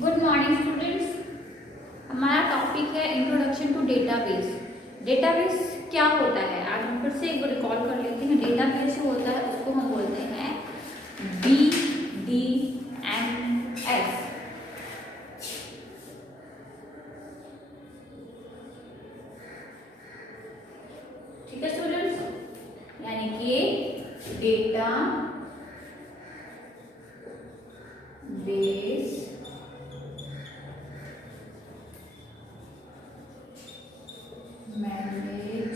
Good morning students. हमारा topic है introduction two database. Database क्या होता है, आज हम फिर से एक बार रिकॉल कर लेते हैं। डेटाबेस जो होता है उसको हम बोलते हैं DDMS। ठीक है स्टूडेंट्स, यानी कि डेटा बेस मैनेजमेंट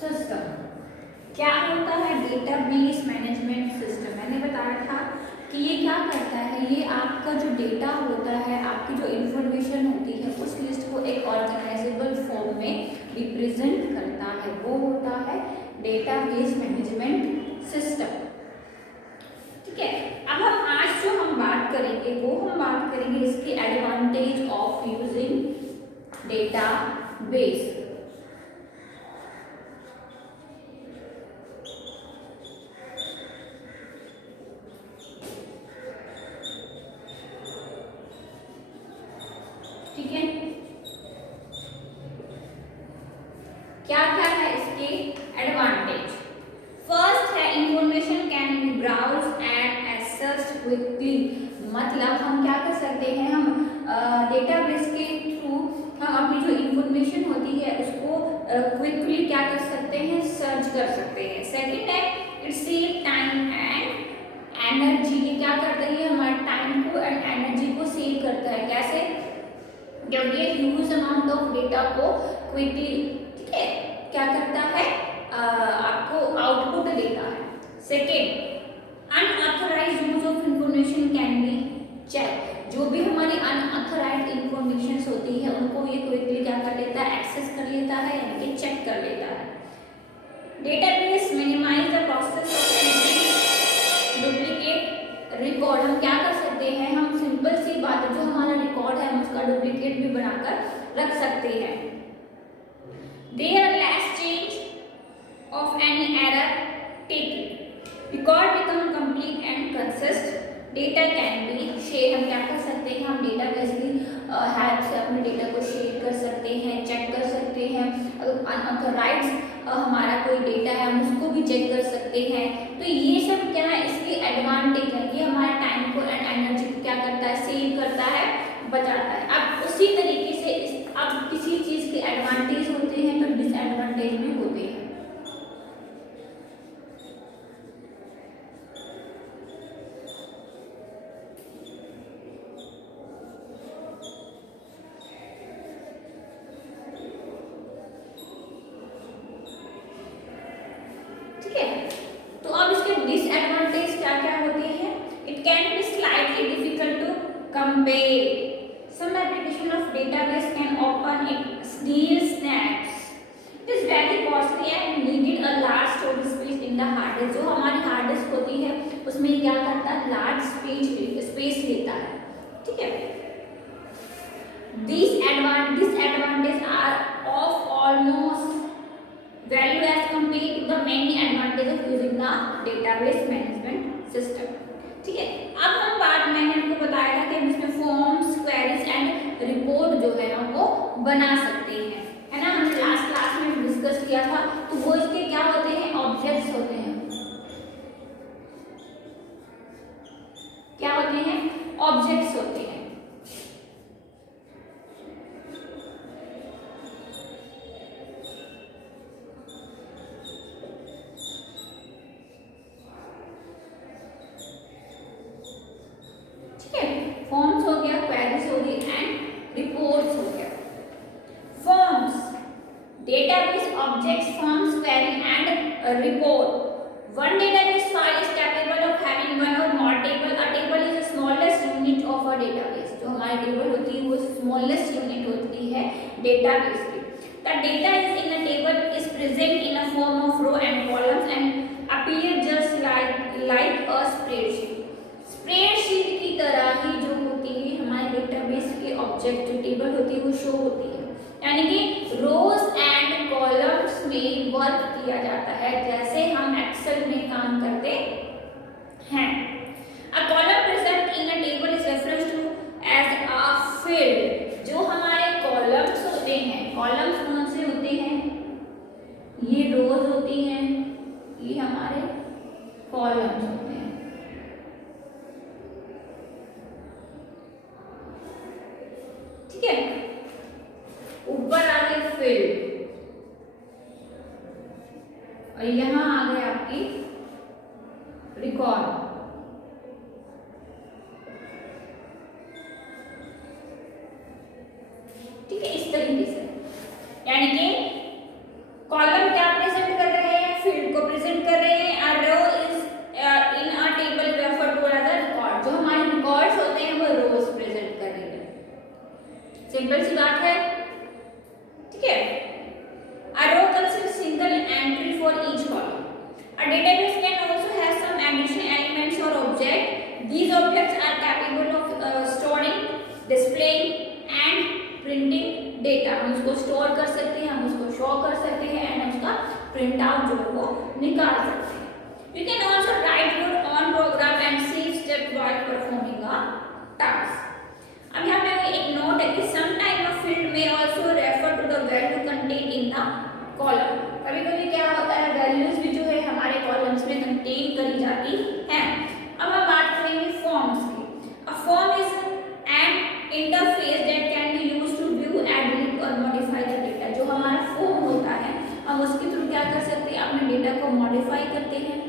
सिस्टम। क्या होता है डेटाबेस मैनेजमेंट सिस्टम? मैंने बताया था कि ये क्या करता है, ये आपका जो डेटा होता है, आपकी जो इंफॉर्मेशन होती है, उस लिस्ट को एक ऑर्गेनाइजेबल फॉर्म में रिप्रेजेंट करता है। वो होता है डेटाबेस मैनेजमेंट सिस्टम। ठीक है, अब आज जो हम बात करेंगे वो हम बात करेंगे इसके एडवांटेज ऑफ यूजिंग डेटाबेस। ठीक है, क्या क्या है इसके एडवांटेज? फर्स्ट है information can be browse and accessed quickly. मतलब हम क्या कर सकते हैं, हम डेटाबेस के थ्रू हम अपनी जो इंफॉर्मेशन होती है उसको क्विकली क्या कर सकते हैं, सर्च कर सकते हैं। सेकंड है it save time and energy. ये क्या करता है, ये हमारे टाइम को एंड एनर्जी को सेव करता है। कैसे? क्योंकि ह्यूज अमाउंट ऑफ डेटा को क्विकली, ठीक है, क्या करता है, आपको आउटपुट देता है। Second, unauthorised use of information can be check. जो भी हमारी अनऑथराइज्ड इंफॉर्मेशन होती है उनको ये क्विकली क्या कर लेता है, एक्सेस कर लेता है, यानी कि चेक कर लेता है। Database minimise the process of duplicate record. हम क्या कर सकते हैं, हम सिंपल सी बात है, जो हमारा रिकॉर्ड है हम उसका डुप्लीकेट भी बनाकर रख सकते हैं। There less change of any error taken, record become complete and consist. Data can be share. हम क्या कर सकते हैं, हम डेटाबेस की हेल्प से अपने डेटा को शेयर कर सकते हैं, चेक कर सकते हैं। अगर अनऑथराइज्ड हमारा कोई डेटा है हम उसको भी चेक कर सकते हैं। तो ये सब क्या है, इसकी एडवांटेज है। ये हमारे टाइम को एंड एनर्जी को क्या करता है, सेव करता है, बचाता है। अब उसी तरीके से अब किसी चीज के एडवांटेज होते हैं तो डिसएडवांटेज भी होते हैं। ठीक है, तो अब इसके डिसएडवांटेज क्या क्या होते हैं? It can be slightly difficult to compare. Some application of database can open it still snaps. It is very costly and needed a large storage space in the hard disk. जो हमारी hard disk होती है उसमें क्या करता है, large space लेता है। ठीक है, disadvantages are of almost value as compared to the many advantages of using the database management system. ठीक है, अब हम बात, मैंने आपको बताया था कि हम इसमें फॉर्म्स, क्वेरीज एंड रिपोर्ट जो है हम वो बना सकते हैं, है ना। हमने लास्ट क्लास में डिस्कस किया था। तो वो इसके क्या होते हैं, ऑब्जेक्ट्स होते हैं। क्या होते हैं, ऑब्जेक्ट्स होते हैं। फॉर्म्स हो गया, क्वेरीज हो गई एंड रिपोर्ट्स हो गया। Forms, database objects, forms, query and report. One database file is capable of having one or more table. A table is the smallest unit of a database. जो हमारी table होती है वो smallest unit होती है database की। The data is in a table is present in a form of row and columns and appear just like a spreadsheet. Spreadsheet की तरह ही जो होती है हमारे डेटाबेस के ऑब्जेक्ट, जो टेबल होती है वो शो होती है। यानी कि रोज एंड कॉलम्स में वर्क किया जाता है जैसे हम एक्सेल में काम करते हैं। A column present in a table is reference to as a field. जो हमारे कॉलम्स होते हैं, कॉलम्स कौन से होते हैं, ये रोज होती हैं, ये हमारे कॉलम्स होते हैं। ठीक है, ऊपर आ गए फील्ड और यहां आ गए आपकी रिकॉर्ड। ठीक है, इस तरीके से यानी कि कॉलम क्या प्रेजेंट कर रहे हैं, फील्ड को प्रेजेंट कर रहे हैं। A row is in a table refer to as a record. जो हमारे रिकॉर्ड्स होते हैं वो रोज प्रेजेंट कर रहे हैं। सिंपल सी बात है। ठीक है, a row consists single entry for each column. A database can also have some additional elements or objects. These objects are capable of storing, displaying and printing data. हम उसको स्टोर कर सकते हैं, हम उसको शो कर सकते हैं एंड उसका प्रिंट आउट जो है वो निकाल सकते हैं। You can also write your own program and save steps while performing a task. अब यहाँ पे एक नोट है कि सम टाइम ऑफ फील्ड में also refer to the value contain in the column. कभी-कभी क्या होता है, वैल्यूज भी जो है हमारे कॉलम्स में कंटेन करी जाती हैं। अब हम बात करेंगे फॉर्म्स की। A form is an interface that can be used to view, edit और मॉडिफाई द डेटा। जो हमारा फॉर्म होता है हम उसके थ्रू क्या कर सकते हैं, अपने डेटा को मॉडिफाई करते हैं,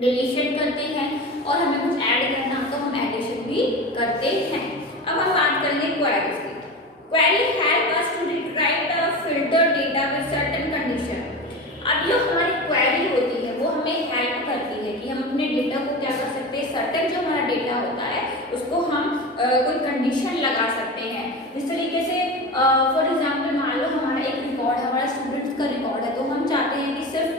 डिलीशन करते हैं और हमें कुछ ऐड करना हो तो हम एडिशन भी करते हैं। अब हम बात करेंगे क्वेरीज की। Query help us to retrieve the filter data with certain condition. अब जो हमारी क्वेरी होती है वो हमें हेल्प करती है कि हम अपने डेटा को क्या कर सकते हैं, सर्टेन जो हमारा डेटा होता है उसको हम कोई कंडीशन लगा सकते हैं। इस तरीके से फॉर एग्जांपल मान लो हमारा एक रिकॉर्ड, हमारा स्टूडेंट्स का रिकॉर्ड है, तो हम चाहते हैं कि सिर्फ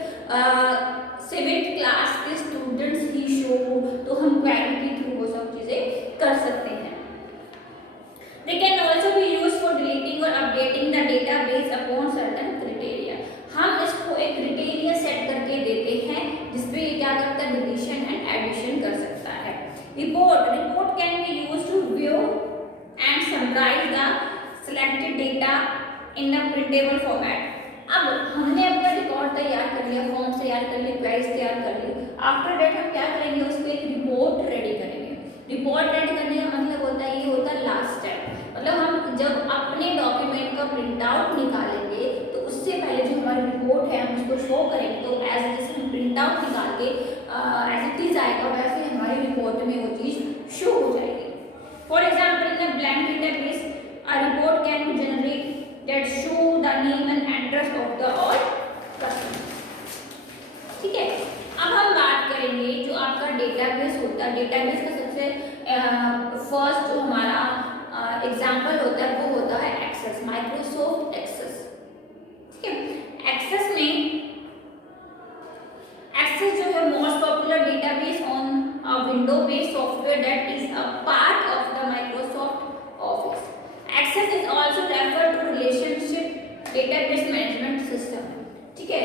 7th क्लास के स्टूडेंट्स ही शो हो, तो हम क्वेरी के थ्रू वो सब चीजें कर सकते हैं। They can also be used for deleting or updating the database upon certain criteria. हम इसको एक क्रिटेरिया सेट करके देते हैं जिसपे ये क्या करता है, डिलीशन एंड एडिशन कर सकता है। Report can be used to view and summarise the selected data in the printable format. अब हमने अपना रिकॉर्ड तैयार कर लिया, फॉर्म तैयार कर ली, क्वेरीज तैयार कर ली। आफ्टर दैट हम क्या करेंगे, उसको एक रिपोर्ट रेडी करेंगे। रिपोर्ट रेडी करने का मतलब होता है, ये होता है लास्ट स्टेप। मतलब हम जब अपने डॉक्यूमेंट का प्रिंट आउट निकालेंगे तो उससे पहले जो हमारी रिपोर्ट है हम उसको शो करेंगे, तो एज जैसे हम प्रिंट आउट निकाल के एज इट इज आएगा वैसे हमारी रिपोर्ट में वो चीज शो हो जाएगी। For example in a blank database a report can B generate that show the name and address of the all customer. ठीक है, अब हम बात करेंगे जो आपका डेटाबेस होता है, डेटाबेस का सबसे फर्स्ट जो हमारा एग्जाम्पल होता है वो होता है एक्सेस, माइक्रोसॉफ्ट एक्सेस। ठीक है, एक्सेस जो है most popular database on a window based software that is a part of the Microsoft Office. Access is also refer to relationship database management system. ठीक है,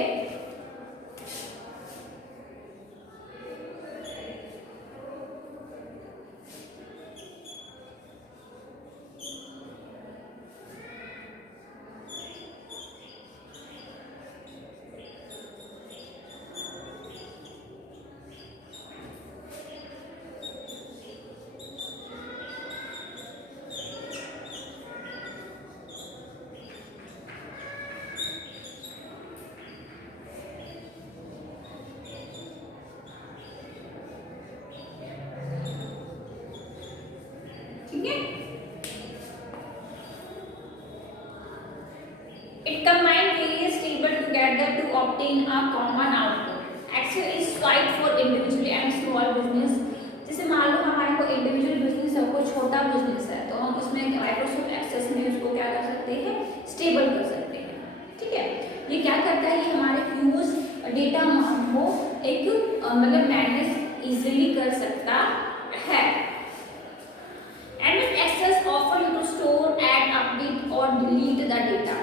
it combines various tables together to obtain a common output. Excel is right for individual and small business. जैसे मान लो हमारे को individual business है, कोई छोटा business है, तो हम उसमें माइक्रोसॉफ्ट एक्सेस में उसको क्या कर सकते हैं, स्टेबल कर सकते हैं। ठीक है, ये क्या करता है, ये हमारे ह्यूज डेटा अमाउंट को एक मतलब मैनेज इजीली कर सकता है। And with Access offer you to store, add, update or delete the data.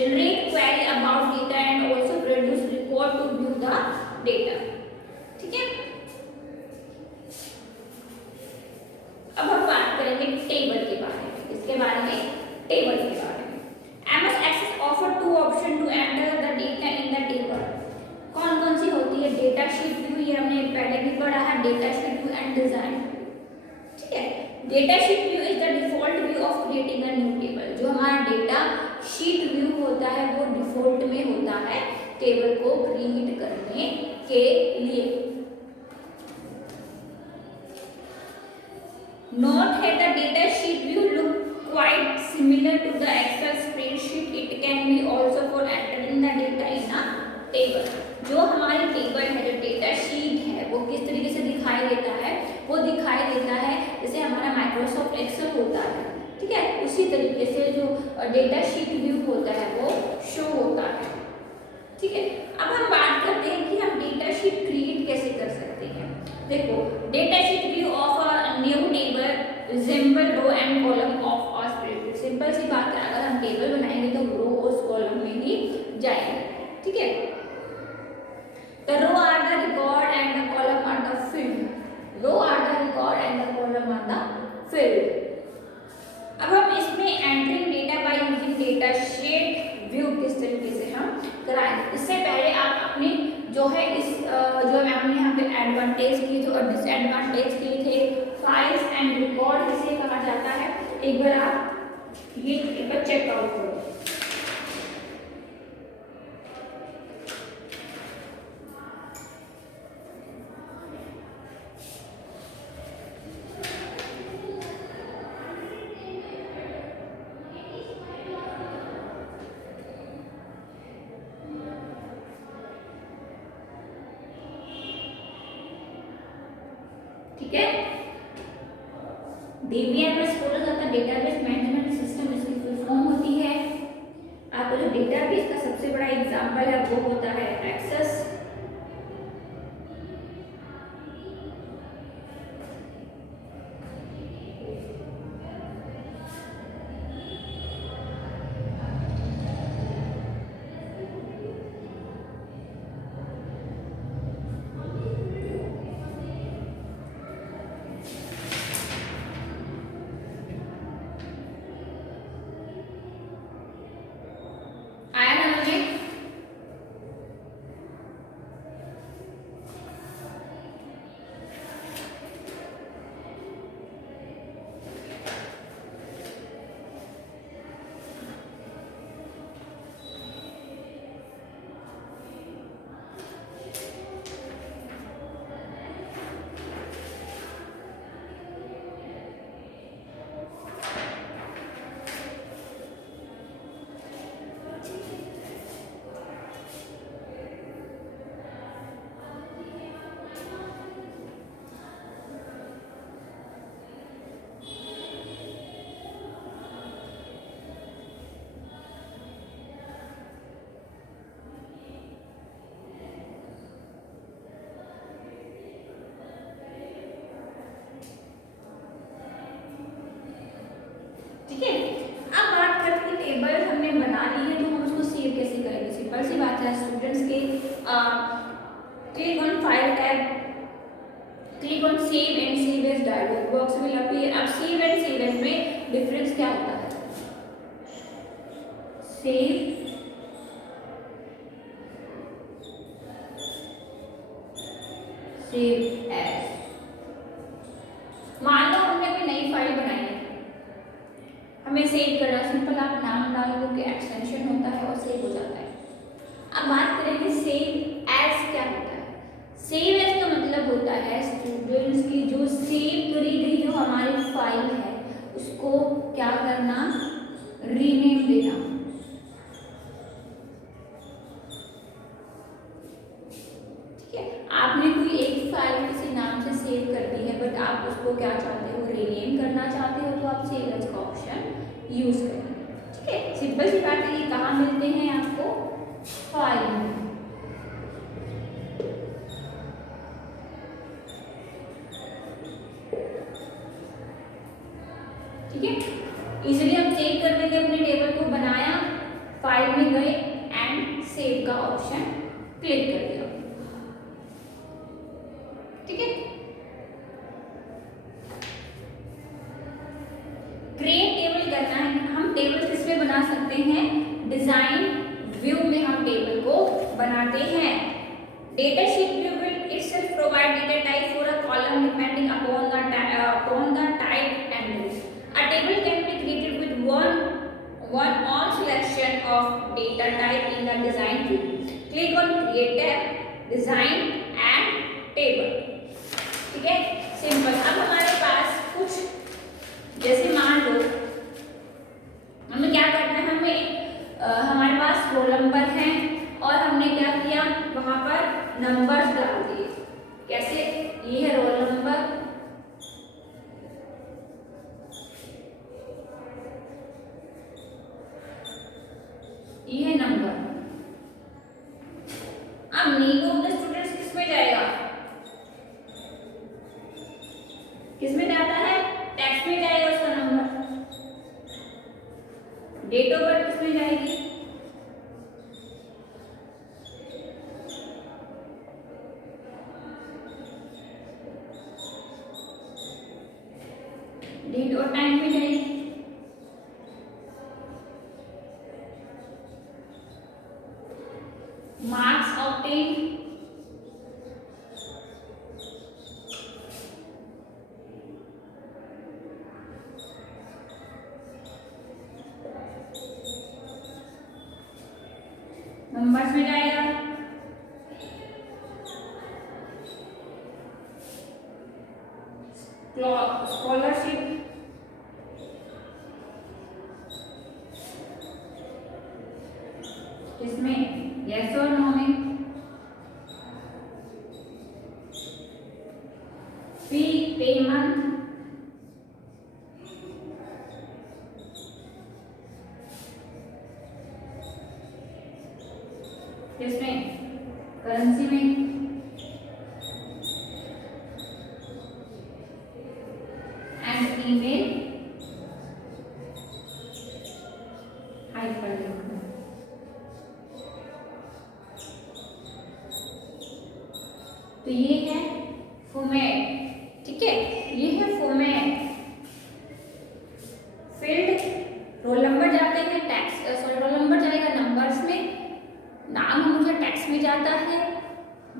generate query about data and also produce report to view the data. ठीक है, अब हम बात करेंगे टेबल के बारे में। इसके बारे में, टेबल के बारे में। MS Access offer two option to enter the data in the table. कौन कौन सी होती है? डेटा शीट व्यू, ये हमने पहले भी पढ़ा है, data sheet view and design. ठीक है, data sheet view is the default view of creating a new table. जो हमारा डेटा शीट व्यू होता है वो डिफॉल्ट में होता है टेबल को क्रिएट करने के लिए। Note है the data sheet view look quite similar to the Excel spreadsheet. It can be also for entering the data in a table. जो हमारी टेबल है, जो डेटा शीट है, वो किस तरीके से दिखाई देता है? वो दिखाई देता है जैसे हमारा माइक्रोसॉफ्ट एक्सेल होता है। ठीक है, उसी तरीके से जो डेटा शीट व्यू होता है वो शो होता है। ठीक है, अब हम बात करते हैं कि हम डेटा शीट क्रिएट कैसे कर सकते हैं। देखो, data sheet view of a new table resemble row and column of a spreadsheet. Simple सी बात है, अगर हम टेबल बनाएंगे तो रो उस कॉलम में ही जाएंगे। ठीक है, the row are the record and the column are the field. Row are the record and the column are the field. अब हम इसमें entering data by using data sheet view किस तरीके से हम कराएंगे। इससे पहले आप अपने जो है इस जो हमने यहाँ पे एडवांटेज किए थे और डिसएडवांटेज किए थे, फाइल्स एंड रिकॉर्ड इसे कहा जाता है। एक बार आप ये एक बार चेकआउट करो। ठीक है, DBMS बोला जाता है डेटाबेस मैनेजमेंट सिस्टम, इसकी फुल फॉर्म होती है। आपका जो डेटाबेस का सबसे बड़ा एग्जांपल है वो होता है एक्सेस। ठीक है, अब बात करते हैं टेबल हमने बना ली है तो हम उसको सेव कैसे करेंगे। सिंपल सी बात है, स्टूडेंट्स के click on file tab, click on save and save as dialog box will appear. अब सेव एंड सेव एज में डिफरेंस क्या होता है? सेव सेव एज, मान लो हमने कोई नई फाइल बनाई है, हमें सेव करना, सिंपल आप नाम डाल दो कि एक्सटेंशन होता है और सेव हो जाता है। अब बात करेंगे सेव एज क्या होता है। सेव एज का मतलब होता है स्टूडेंट्स की जो सेव करी गई जो हमारी फाइल है उसको क्या करना, रीनेम देना। ठीक है, आपने कोई एक फाइल किसी नाम से सेव कर दी है बट आप उसको क्या चाहते हो, रीनेम करना चाहते हो, तो आप सेव एज का ऑप्शन यूज करें। ठीक है, सिंपल सी बात है, ये कहाँ मिलते हैं आपको, फाइल में। ठीक है, इसलिए हम चेक कर लेंगे अपने टेबल को बनाया, फाइल में क्लिक कर दिया। ठीक है, क्रिएट टेबल करना है। हम टेबल किसमें बना सकते हैं? डिजाइन व्यू में हम टेबल को बनाते हैं। Data sheet view will itself provide data type for a column depending upon the type and rules. A table can be created with one on selection of data type in the design view. Click on create tab, design and table. ठीक है, simple. अब हमारे पास कुछ जैसे मान लो हमें क्या करना है, हमारे पास रोल नंबर है और हमने क्या किया, वहां पर नंबर्स डाल दिए। कैसे? ये है रोल नंबर, ये है नंबर। अब नेम ऑफ द स्टूडेंट्स किसमें जाएगा? किसमें जाता है? टेक्स्ट में जाएगा उसका नंबर। डेट ऑफ बर्थ किसमें जाएगी? डेट और टाइम में जाएगी। मार्क्स ऑब्टेन, नंबर्स में जाएगा। स्कॉलरशिप, इसमें यस और नो में। फी पेमेंट, इसमें करेंसी में। एंड ईमेल हाइपरलिंक में। तो ये है फॉर्मेट। ठीक है, ये है फॉर्मेट। फील्ड रोल नंबर जाते हैं टेक्स्ट, रोल नंबर जाएगा नंबर्स में, नाम हमेशा टेक्स्ट में जाता है,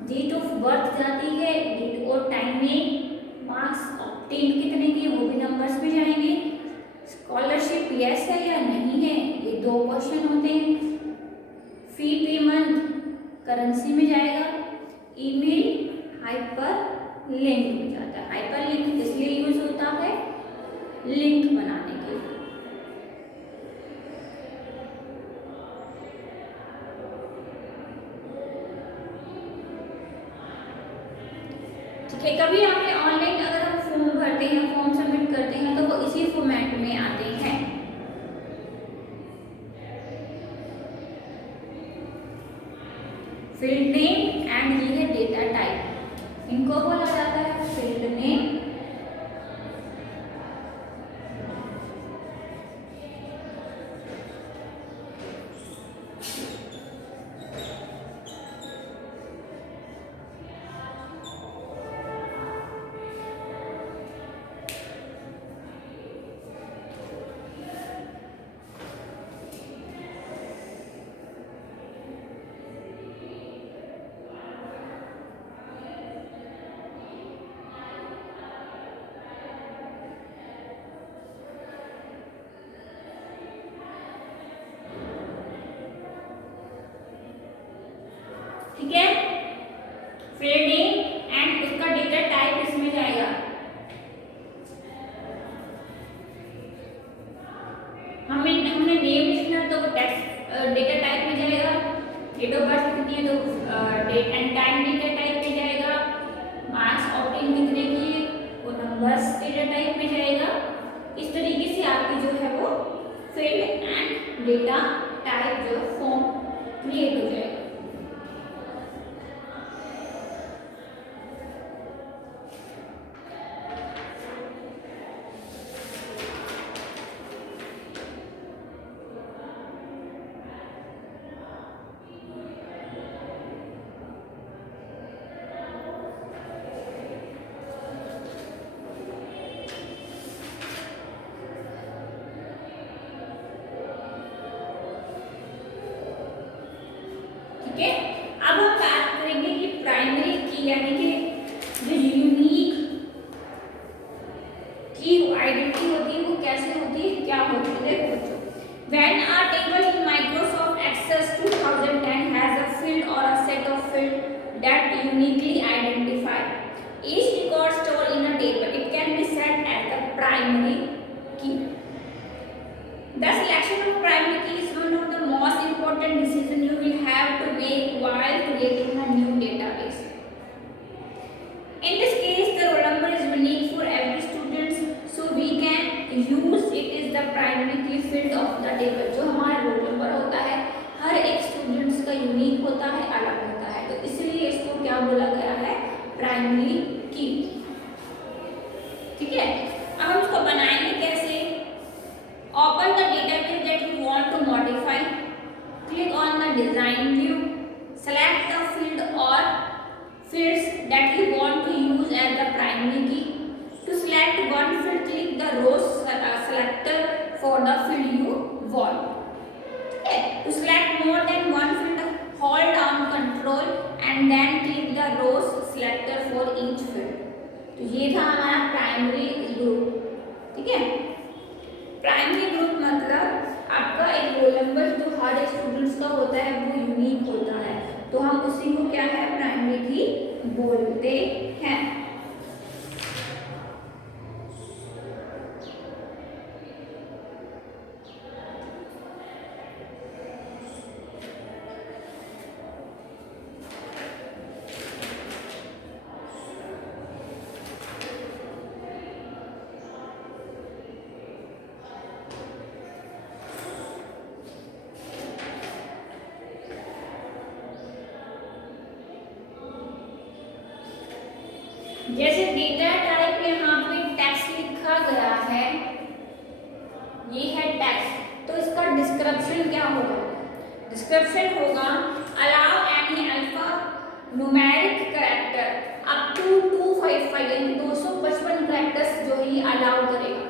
डेट ऑफ बर्थ जाती है डेट और टाइम में, मार्क्स ऑब्टेन कितने के वो भी नंबर्स में जाएंगे, स्कॉलरशिप यस है या नहीं है ये 2 क्वेश्चन होते हैं, फी पेमेंट करेंसी में जाएगा, ईमेल हाइपर लिंक में जाता है। हाइपर लिंक इसलिए यूज होता है लिंक बनाने के लिए। ठीक है, कभी आपने ऑनलाइन अगर हम फॉर्म भरते हैं, फॉर्म सबमिट करते हैं तो वो इसी फॉर्मेट में आते हैं। फील्ड नेम एंड ये है डेटा टाइप, इनको बोला जाता है फील्ड नेम ठीक है, फील्ड नेम एंड उसका डेटा टाइप इसमें जाएगा। हमने नेम लिखना तो टेक्स्ट डेटा टाइप में जाएगा, डेट ऑफ बर्थ कितनी है तो date and time data type में जाएगा, मार्क्स ऑब्टेन कितने की वो नंबर्स डेटा टाइप में जाएगा। इस तरीके से आपकी जो है वो फील्ड एंड डेटा टाइप जो फॉर्म क्रिएट हो जाएगा। ओके, अब हम बात करेंगे कि प्राइमरी की यानी कि जो यूनिक की आइडेंटिटी होती है वो कैसे होती है, क्या होती है। देखो बच्चों, when a table in Microsoft Access 2010 has a field or a set of field that uniquely identify each record stored in a table, it can be set as the primary key. The selection of primary key is one of the most important decisions you will have to make while creating a new database. In this case, the roll number is unique for every student, so we can use it as the primary key field of the table. जो हमारा roll number होता है हर एक students का unique होता है, अलग होता है, तो इसलिए इसको क्या बोला गया है, प्राइमरी की। ठीक है, अब हम इसको बनाएंगे कैसे। Open the database that you want to modify. Click on the design view. Select the field or fields that you want to use as the primary key. To select one field, click the row selector for the field you want. Okay. To select more than one field, hold down Control and then click the rows selector for each field. तो ये था हमारा primary group. ठीक है, primary group मतलब आपका एक roll number जो हर एक स्टूडेंट्स का होता है वो यूनिक होता है, तो हम उसी को क्या है, प्राइमरी की बोलते हैं। जैसे डेटा टाइप यहाँ पे टेक्स्ट लिखा गया है, ये है टेक्स्ट, तो इसका डिस्क्रिप्शन क्या होगा, डिस्क्रिप्शन होगा allow any alpha numeric character up to 255 यानी 255 कैरेक्टर्स जो ये अलाउ करेगा।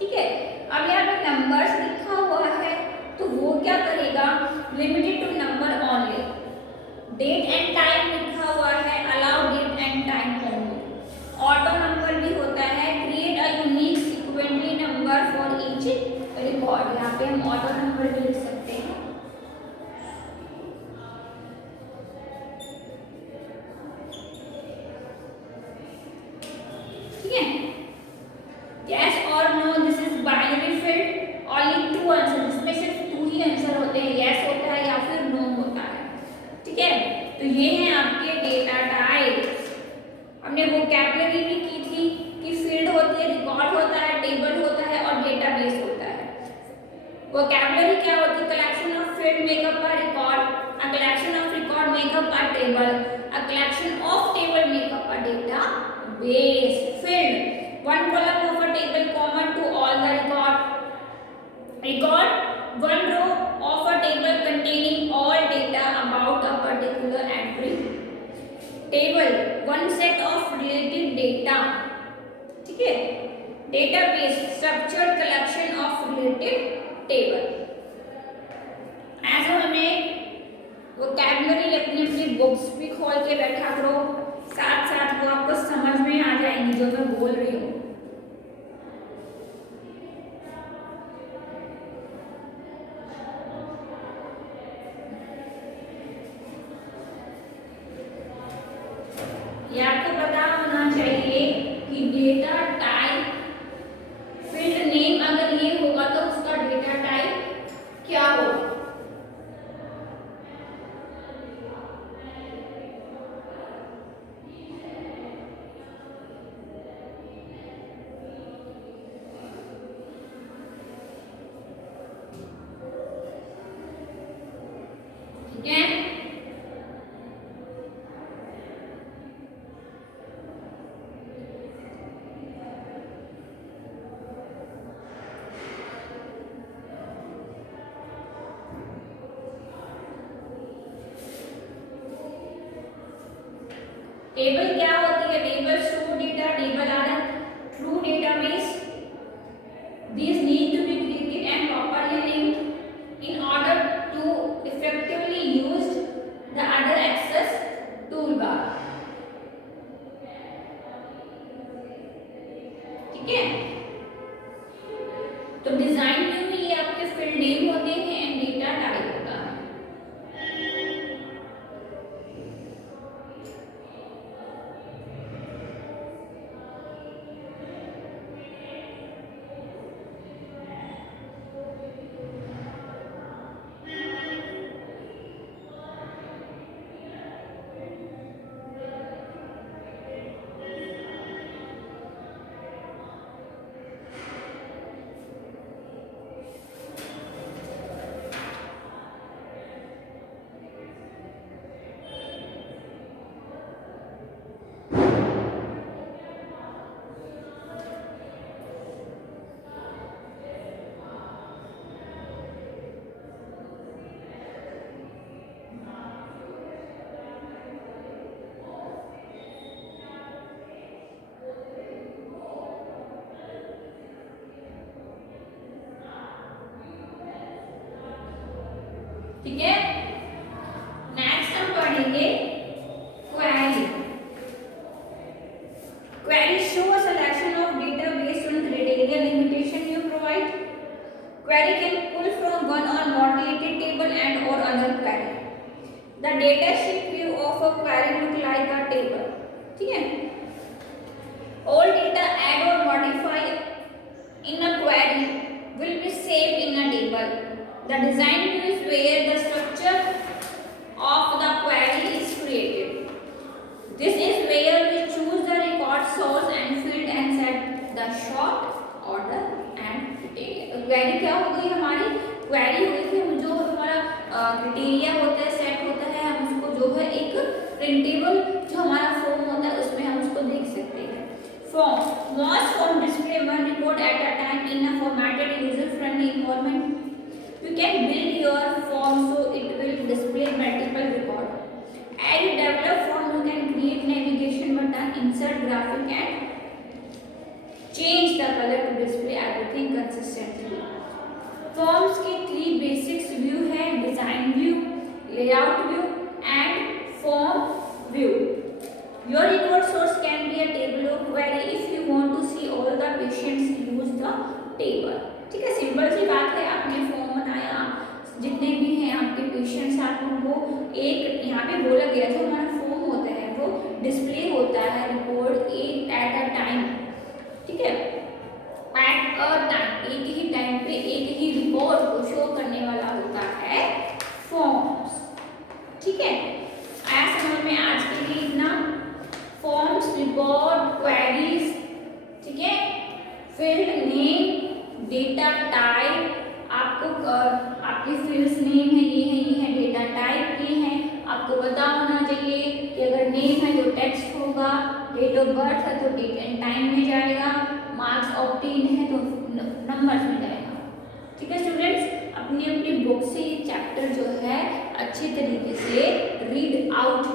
ठीक है, अब यहाँ पे नंबर्स लिखा हुआ है तो वो क्या करेगा, limited to number only. Date and time लिखा हुआ है, allow date and time only. Auto number भी होता है, create a unique sequentially number for each record, यहाँ पे हम ऑटो नंबर भी लिख सकते हैं। ठीक है, यस और no, this is binary field, only 2 answer, जिसमें सिर्फ 2 ही आंसर होते हैं, यस होता है या फिर नो होता है। ठीक है, तो ये हैं आपके डेटा टाइप्स। हमने वोकैबुलरी भी की थी कि फील्ड होती है, रिकॉर्ड होता है, टेबल होता है और डेटाबेस होता है। वोकैबुलरी क्या होती है, collection of field makeup a record, a collection of record makeup a table, a collection of table makeup a database. Field, one column of a table common to all the record, one row of a table containing all data about a particular entry. Table, one set of related data. ठीक है, database, structured collection of related table. ऐसा हमें vocabulary अपनी अपनी books भी खोल के बैठा करो, साथ साथ वो आपको समझ में आ जाएंगी जो मैं बोल रही हूँ। ये आपको पता होना चाहिए कि डेटा टाइप, फील्ड नेम अगर ये होगा तो उसका डेटा टाइप क्या होगा। ठीक है, टेबल क्या होती है, table show data, table are true database, these need to be created and properly linked in order to effectively use ठीक है। नेक्स्ट हम पढ़ेंगे query. Query show a selection of data based on criteria limitation you provide. Query can pull from one or more related table and or other query. The data sheet view of a query look like a table. ठीक है। All data add or modify in a query will be saved in a table. The design view is where the structure of the query is created. This is where we choose the record source and field and set the sort, order and criteria. तो query क्या हो गई हमारी? Query हुई थी जो हमारा criteria होता है, सेट होता है, हम उसको जो है एक प्रिंटेबल जो हमारा फॉर्म होता है उसमें हम उसको देख सकते हैं। फॉर्म मॉस form display one record at a time in a formatted user friendly environment. You can build your form so it will display multiple record. As you develop form, you can create navigation button, insert graphic and change the color to display everything consistently. Forms के 3 basics view है, design view, layout view and form view. Your record source can be a table or query. If you want to see all the patients, use the table. ठीक है, simple सी बात है। आपने form बनाया, जितने भी हैं आपके पेशेंट्स, आप उनको एक यहाँ पे बोला गया जो हमारा फॉर्म होता है वो डिस्प्ले होता है रिकॉर्ड एट अ टाइम। ठीक है, एट अ टाइम, एक ही टाइम पे एक ही रिकॉर्ड को शो करने वाला होता है फॉर्म्स। ठीक है, आया समझ में? आज के लिए इतना। फॉर्म्स, रिकॉर्ड, क्वेरीज, ठीक है, फील्ड नेम, डेटा टाइप, आपको आपकी फील्ड्स नेम है, ये है डेटा टाइप, ये है। आपको पता होना चाहिए कि अगर नेम है तो टेक्स्ट होगा, डेट ऑफ बर्थ है तो डेट एंड टाइम में जाएगा, मार्क्स ऑब्टेन है तो नंबर्स में जाएगा। ठीक है स्टूडेंट्स, अपनी अपनी बुक से ये चैप्टर जो है अच्छे तरीके से रीड आउट